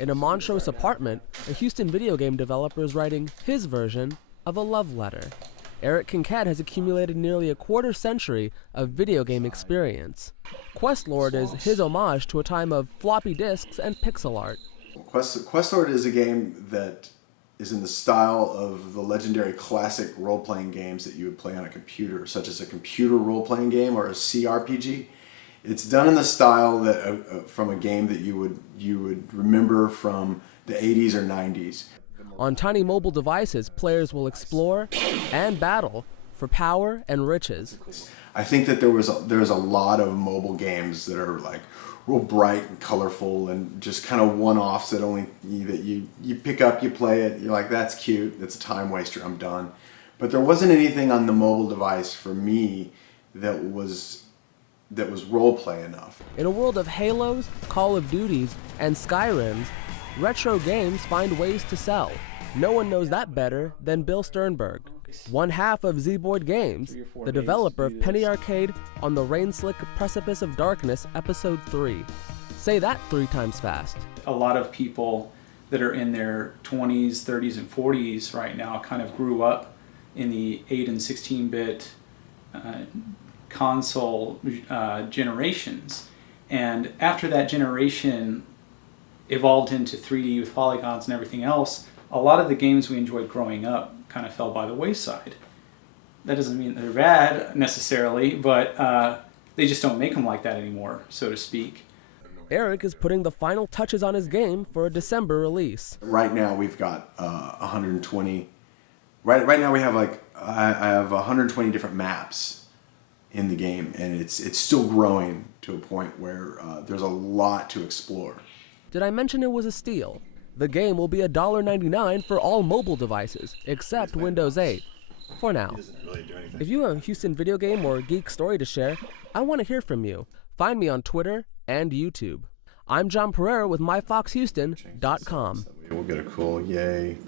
In a Montrose apartment, a Houston video game developer is writing his version of a love letter. Eric Kinkead has accumulated nearly a quarter-century of video game experience. QuestLord is his homage to a time of floppy disks and pixel art. QuestLord is a game that is in the style of the legendary classic role-playing games that you would play on a computer, such as a computer role-playing game or a CRPG. It's done in the style that from a game that you would remember from the 80s or 90s. On tiny mobile devices, players will explore and battle for power and riches. I think that there's a lot of mobile games that are like real bright and colorful and just kind of one-offs that you pick up, you play it, you're like, that's cute, that's a time waster, I'm done. But there wasn't anything on the mobile device for me that was role-play enough. In a world of Halos, Call of Duties, and Skyrims, retro games find ways to sell. No one knows that better than Bill Sternberg, one half of Zeboyd Games, the developer of Penny Arcade on the Rain-Slick Precipice of Darkness, Episode 3. Say that 3 times fast. A lot of people that are in their 20s, 30s, and 40s right now kind of grew up in the 8 and 16-bit console generations. And after that generation evolved into 3D with polygons and everything else, a lot of the games we enjoyed growing up kind of fell by the wayside. That doesn't mean they're bad necessarily, but they just don't make them like that anymore, so to speak. Eric is putting the final touches on his game for a December release. Right now we've got 120. Right now we have I have 120 different maps in the game, and it's still growing to a point where there's a lot to explore. Did I mention it was a steal? The game will be $1.99 for all mobile devices, except Windows 8. For now. If you have a Houston video game or geek story to share, I want to hear from you. Find me on Twitter and YouTube. I'm John Pereira with myfoxhouston.com. We'll get a cool yay.